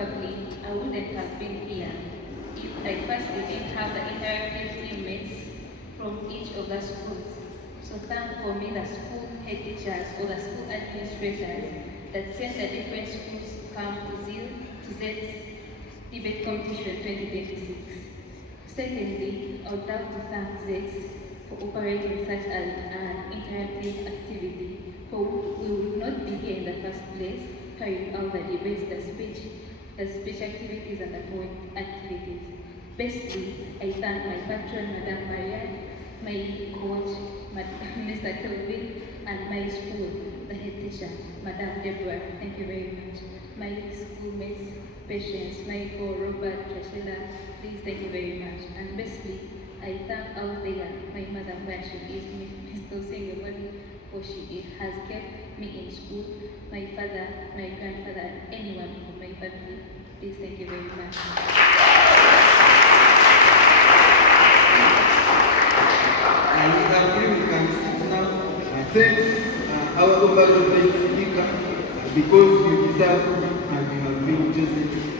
probably I wouldn't have been here if I first didn't have the interactive teammates from each of the schools. So thank for me the school head teachers or the school administrators that sent the different schools to come to Z's debate competition 2026. Secondly, I would like to thank ZEX for operating such an interactive activity, for we would not be here in the first place carrying out the debates, the speech activities and the poem activities. Bestly, I thank my patron, Madame Maria, my coach, Mr. Kelvin, and my school, the head teacher, Madame Deborah. Thank you very much. My schoolmates, Patience, Michael, Robert, Trashila, please thank you very much. And bestly, I thank out there my mother where she is, Mr. Sengewali, for she has kept me in school, my father, my grandfather, and anyone from my family. Please thank you very much. And we can sit now and thank our overall speaker because you deserve and you have been chosen